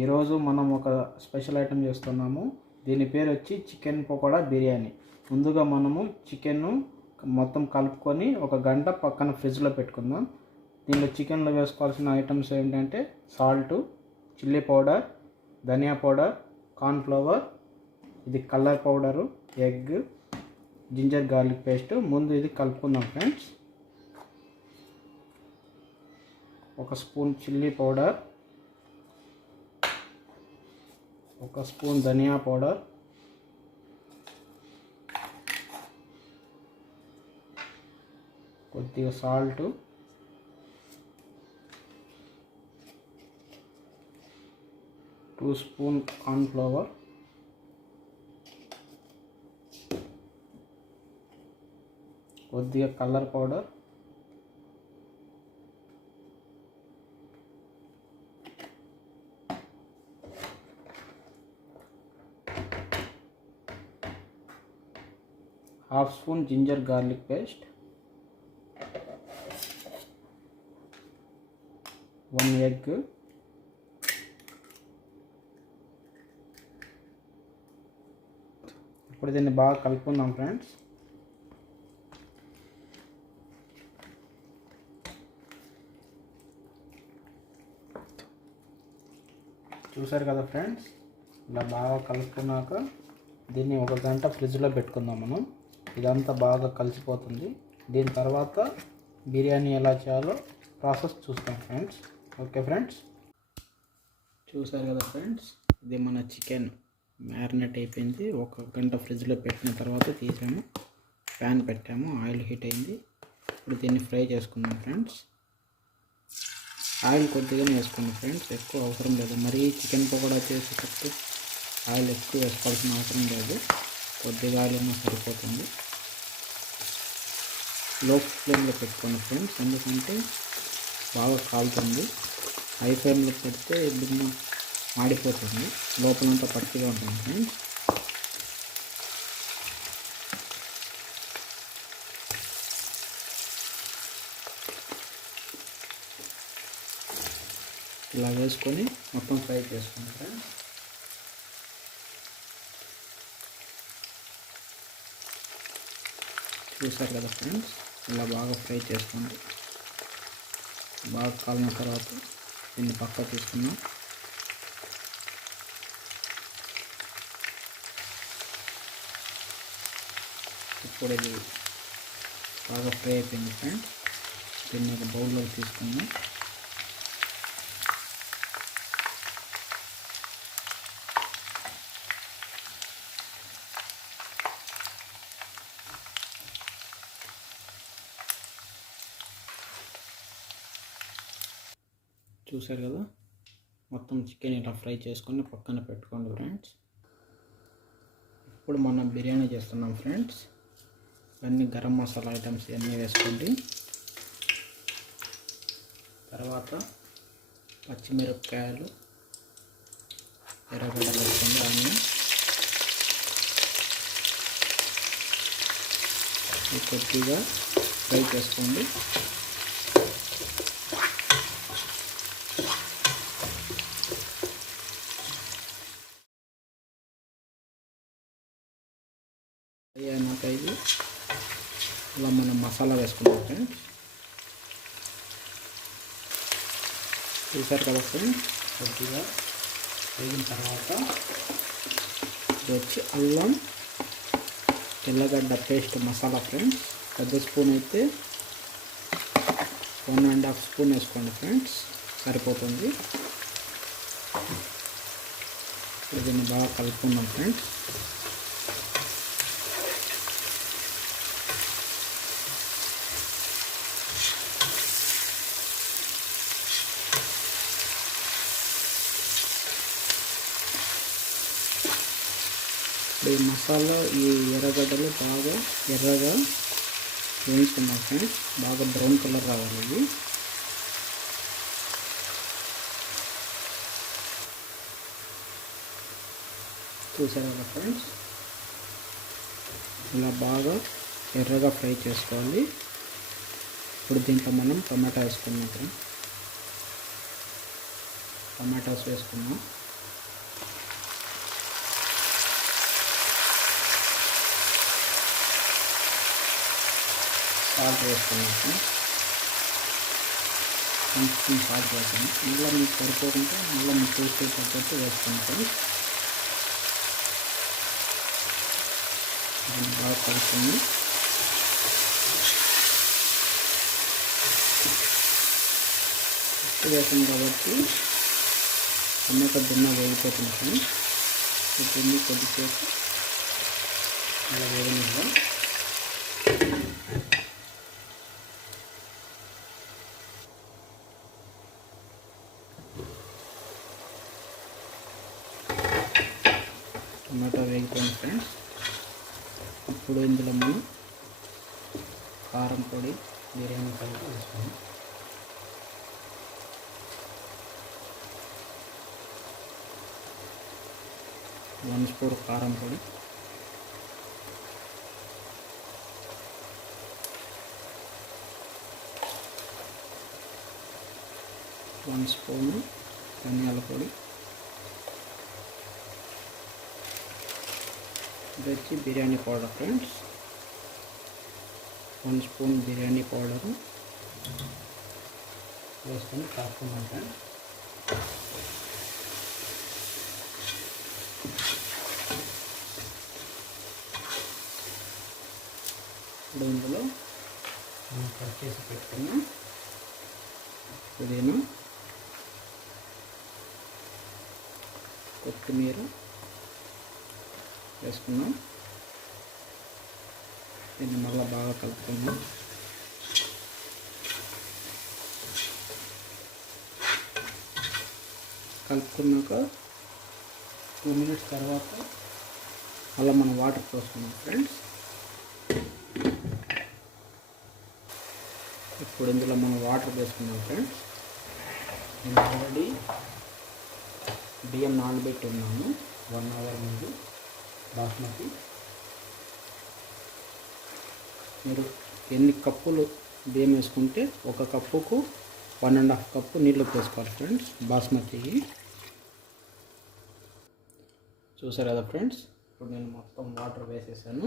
ఈరోజు మనం ఒక స్పెషల్ ఐటెం చేస్తున్నాము. దీని పేరు వచ్చి చికెన్ పకోడా బిర్యానీ. ముందుగా మనము చికెన్ మొత్తం కలుపుకొని ఒక గంట పక్కన ఫ్రిడ్జ్లో పెట్టుకుందాం. దీనిలో చికెన్లో వేసుకోవాల్సిన ఐటమ్స్ ఏంటంటే సాల్ట్, చిల్లీ పౌడర్, ధనియా పౌడర్, కార్న్ ఫ్లవర్, ఇది colour powder, egg, ginger garlic paste. ముందు ఇది కలుపుకుందాం ఫ్రెండ్స్. ఒక స్పూన్ చిల్లీ పౌడర్, ఒక స్పూన్ ధనియా పౌడర్, కొద్దిగా salt, two spoon corn flour, కొద్దిగా colour powder, half spoon ginger garlic paste, 1 egg, ఇప్పుడు దీన్ని బాగా కలుపుకుందాం ఫ్రెండ్స్. చూసారు కదా ఫ్రెండ్స్, ఇలా బాగా కలుపుకున్నాక దీన్ని ఒక గంట ఫ్రిడ్జ్లో పెట్టుకుందాం మనం. ఇదంతా బాగా కలిసిపోతుంది. దీని తర్వాత బిర్యానీ ఎలా చేయాలో ప్రాసెస్ చూస్తాం ఫ్రెండ్స్. ఓకే ఫ్రెండ్స్, చూసారు కదా ఫ్రెండ్స్, ఇది మన చికెన్ మ్యారినేట్ అయిపోయింది. ఒక గంట ఫ్రిడ్జ్లో పెట్టిన తర్వాత తీసాము, ప్యాన్ పెట్టాము, ఆయిల్ హీట్ అయింది. ఇప్పుడు దీన్ని ఫ్రై చేసుకుందాం ఫ్రెండ్స్. ఆయిల్ కొద్దిగానే వేసుకోండి ఫ్రెండ్స్, ఎక్కువ అవసరం లేదు. మరీ చికెన్ పకోడా చేసేటప్పుడు ఆయిల్ ఎక్కువ వేసుకోవాల్సిన అవసరం లేదు, కొద్దిగా ఆయిల్ ఉన్నా సరిపోతుంది. లో ఫ్లేమ్లో పెట్టుకోండి ఫ్రెండ్స్, ఎందుకంటే బాగా కాలుతుంది. హై ఫ్లేమ్లో పెడితే బిన్న మాడిపోతుంది, లోపలంతా పచ్చిగా ఉంటుంది ఫ్రెండ్స్. ఇలా వేసుకొని మొత్తం ఫ్రై చేసుకోండి ఫ్రెండ్స్. చూసారు కదా ఫ్రెండ్స్, ఇలా బాగా ఫ్రై చేసుకోండి. బాగా కాలిన తర్వాత దీన్ని పక్క తీసుకున్నాం. ఇప్పుడు ఇది బాగా ఫ్రై అయిపోయింది ఫ్రెండ్స్. దీన్ని ఒక బౌల్లోకి తీసుకున్నాం. చూసారు కదా, మొత్తం చికెన్ ఇలా ఫ్రై చేసుకొని పక్కన పెట్టుకోండి ఫ్రెండ్స్. ఇప్పుడు మనం బిర్యానీ చేస్తున్నాం ఫ్రెండ్స్. అన్ని గరం మసాలా ఐటమ్స్ అన్నీ వేసుకోండి. తర్వాత పచ్చిమిరపకాయలు, ఎర్రగడ్డ వేసుకోండి, ఆనియన్, కొద్దిగా ఫ్రై చేసుకోండి. అయినాక ఇది ఇలా మనం మసాలా వేసుకుంటాం ఫ్రెండ్స్. చూసారు కదా ఫ్రెండ్స్, కొద్దిగా వేగిన తర్వాత ఇది వచ్చి అల్లం తెల్లగడ్డ పేస్ట్ మసాలా ఫ్రెండ్స్. పెద్ద స్పూన్ అయితే 1.5 స్పూన్ వేసుకోండి ఫ్రెండ్స్, సరిపోతుంది. దీన్ని బాగా కలుపుకుందాం ఫ్రెండ్స్. ఈ మసాలా, ఈ ఎర్రగడ్డలు బాగా ఎర్రగా వేయించుకున్నాం ఫ్రెండ్స్. బాగా బ్రౌన్ కలర్ రావాలి ఇది. చూసారు కదా ఫ్రెండ్స్, ఇలా బాగా ఎర్రగా ఫ్రై చేసుకోవాలి. ఇప్పుడు దీంట్లో మనం టమాటా వేసుకున్నాం ఫ్రెండ్స్. టమాటాస్ వేసుకున్నాం. సాల్ట్ వేసుకున్నాం ఫ్రెండ్స్. 1 స్పూన్ సాల్ట్ వేసాను. మళ్ళీ మీకు సరిపోకుంటే మళ్ళీ మీ టేస్ట్ తగ్గట్టు వేసుకున్నాం ఫ్రెండ్స్. దీన్ని బాగా కలుపుకొని ఉప్పు వేసాం కాబట్టి టమాటా దున్న వేగిపోతుంది ఫ్రెండ్స్. ఇప్పుడు కొద్దిసేపు అలా వేగనిద్దాం. టమాటా వేగిపోయింది ఫ్రెండ్స్. ఇప్పుడు ఇందులో మనం కారం పొడి, బిర్యానీ కలిపి వేసుకున్నాం. వన్ స్పూన్ కారం పొడి, 1 స్పూన్ ధనియాల పొడి, ఇది వచ్చి biryani powder friends. 1 spoon biryani powder వేసుకొని కలుపుకున్నాం ఫ్రెండ్స్. ఇప్పుడు ఇందులో మనం కట్ చేసి పెట్టుకున్న పుదీనా, కొత్తిమీర వేసుకున్నాం. దీన్ని మళ్ళీ బాగా కలుపుకున్నాం. కలుపుకున్నాక 2 మినిట్స్ తర్వాత అలా మనం వాటర్ పోసుకున్నాం ఫ్రెండ్స్. ఇప్పుడు ఇందులో మనం వాటర్ వేసుకున్నాం ఫ్రెండ్స్. నేను ఆల్రెడీ బియ్యం నానబెట్టి ఉన్నాను 1 అవర్ ముందు బాస్మతి. మీరు ఎన్ని కప్పులు బియ్యం వేసుకుంటే 1 కప్పుకు 1.5 కప్పు నీళ్ళు పోసుకోవాలి ఫ్రెండ్స్ బాస్మతికి. చూసారు కదా ఫ్రెండ్స్, ఇప్పుడు నేను మొత్తం వాటర్ వేసేసాను.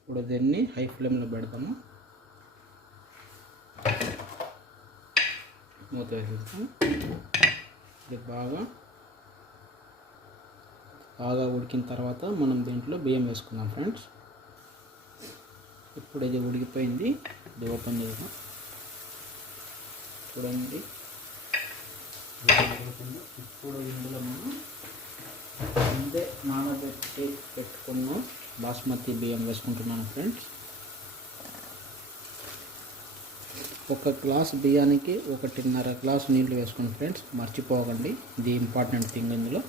ఇప్పుడు దీన్ని హై ఫ్లేమ్లో పెడతాము. మూత వేసేస్తాం. ఇది బాగా ఉడికిన తర్వాత మనం దీంట్లో బియ్యం వేసుకున్నాం ఫ్రెండ్స్. ఇప్పుడు ఇది ఉడికిపోయింది. ఇది ఓపెన్ చేద్దాం. చూడండి ఇప్పుడు ఇందులో మనం ముందే నానబెట్టి పెట్టుకున్న బాస్మతి బియ్యం వేసుకుంటున్నాను ఫ్రెండ్స్. 1 గ్లాస్ బియ్యానికి 1.5 గ్లాసు నీళ్లు వేసుకోండి ఫ్రెండ్స్, మర్చిపోకండి. ఇది ఇంపార్టెంట్ థింగ్ ఇందులో.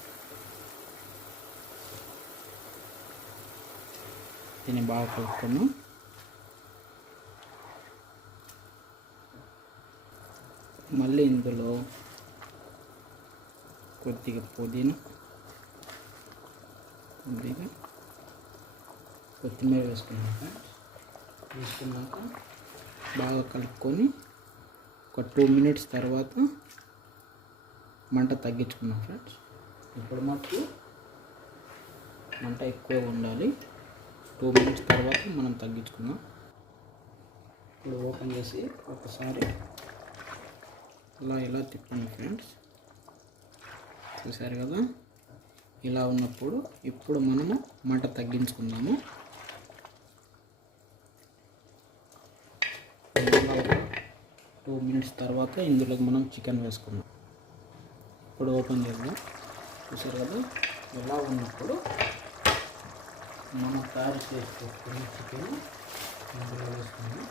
దీన్ని బాగా కలుపుకున్నాం. మళ్ళీ ఇందులో కొద్దిగా పుదీనా, కొత్తిమీర వేసుకున్నాం ఫ్రెండ్స్. వేసుకున్నాక బాగా కలుపుకొని ఒక 2 మినిట్స్ తర్వాత మంట తగ్గించుకున్నాం ఫ్రెండ్స్. ఇప్పుడు మటుకు మంట ఎక్కువ ఉండాలి. 2 మినిట్స్ తర్వాత మనం తగ్గించుకున్నాం. ఇప్పుడు ఓపెన్ చేసి ఒకసారి ఇలా తిప్పండి ఫ్రెండ్స్. చూసారు కదా, ఇలా ఉన్నప్పుడు ఇప్పుడు మనము మంట తగ్గించుకుందాము. 2 మినిట్స్ తర్వాత ఇందులోకి మనం చికెన్ వేసుకున్నాం. ఇప్పుడు ఓపెన్ చేద్దాం. చూసారు కదా, ఇలా ఉన్నప్పుడు మనం తయారు చేసి పెట్టుకున్న చికెన్ ఇందులో వేసుకున్నాం.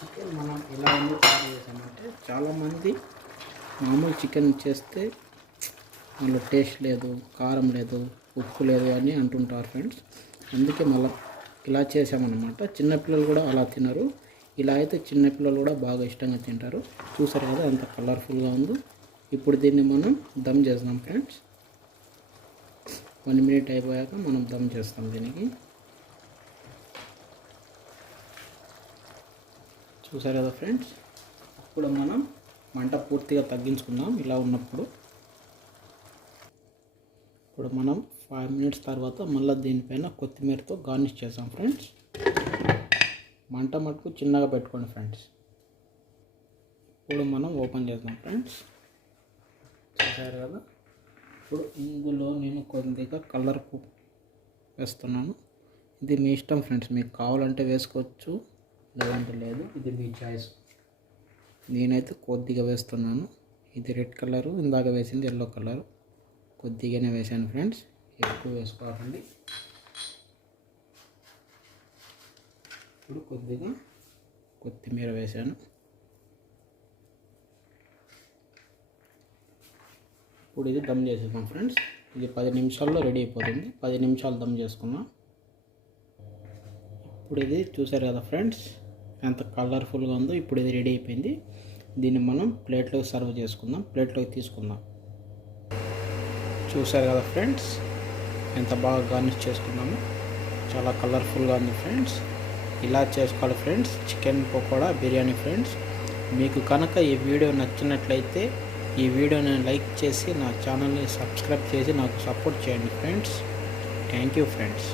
చికెన్ మనం ఎలా ఎందుకు తయారు చేసామంటే, చాలామంది మామూలు చికెన్ చేస్తే అందులో టేస్ట్ లేదు, కారం లేదు, ఉప్పు లేదు అని అంటుంటారు ఫ్రెండ్స్. అందుకే మళ్ళీ ఇలా చేసామన్నమాట. చిన్నపిల్లలు కూడా అలా తినరు. ఇలా అయితే చిన్నపిల్లలు కూడా బాగా ఇష్టంగా తింటారు. చూసారు కదా ఎంత కలర్ఫుల్గా ఉందో. ఇప్పుడు దీన్ని మనం దమ్ చేద్దాం ఫ్రెండ్స్. 1 మినిట్ అయిపోయాక మనం దమ్ చేస్తాం దీనికి. చూసారు కదా ఫ్రెండ్స్, ఇప్పుడు మనం మంట పూర్తిగా తగ్గించుకుందాం. ఇలా ఉన్నప్పుడు ఇప్పుడు మనం 5 మినిట్స్ తర్వాత మళ్ళీ దీనిపైన కొత్తిమీరతో గార్నిష్ చేసాం ఫ్రెండ్స్. మంట మటుకు చిన్నగా పెట్టుకోండి ఫ్రెండ్స్. ఇప్పుడు మనం ఓపెన్ చేద్దాం ఫ్రెండ్స్. చూసారు కదా. ఇప్పుడు ఇందులో నేను కొద్దిగా కలర్ వేస్తున్నాను. ఇది మీ ఇష్టం ఫ్రెండ్స్, మీకు కావాలంటే వేసుకోవచ్చు, లేదంటే లేదు, ఇది మీ చాయిస్. నేనైతే కొద్దిగా వేస్తున్నాను. ఇది రెడ్ కలరు, ఇందాక వేసింది ఎల్లో కలరు. కొద్దిగానే వేసాను ఫ్రెండ్స్, ఎక్కువ వేసుకోకండి. ఇప్పుడు కొద్దిగా కొత్తిమీర వేసాను. ఇప్పుడు ఇది దమ్ చేసేద్దాం ఫ్రెండ్స్. ఇది 10 నిమిషాల్లో రెడీ అయిపోతుంది. 10 నిమిషాలు దమ్ చేసుకున్నాం. ఇప్పుడు ఇది చూసారు కదా ఫ్రెండ్స్, ఎంత కలర్ఫుల్గా ఉందో. ఇప్పుడు ఇది రెడీ అయిపోయింది. దీన్ని మనం ప్లేట్లోకి సర్వ్ చేసుకుందాం, ప్లేట్లోకి తీసుకుందాం. చూసారు కదా ఫ్రెండ్స్, ఎంత బాగా గార్నిష్ చేసుకున్నాము. చాలా కలర్ఫుల్గా ఉంది ఫ్రెండ్స్. ఇలా చేసుకోవాలి friends chicken pakoda biryani friends. మీకు కనుక ఈ వీడియో నచ్చినట్లయితే ఈ వీడియోని లైక్ చేసి నా ఛానల్ని సబ్స్క్రైబ్ చేసి నాకు సపోర్ట్ చేయండి ఫ్రెండ్స్. Thank you friends.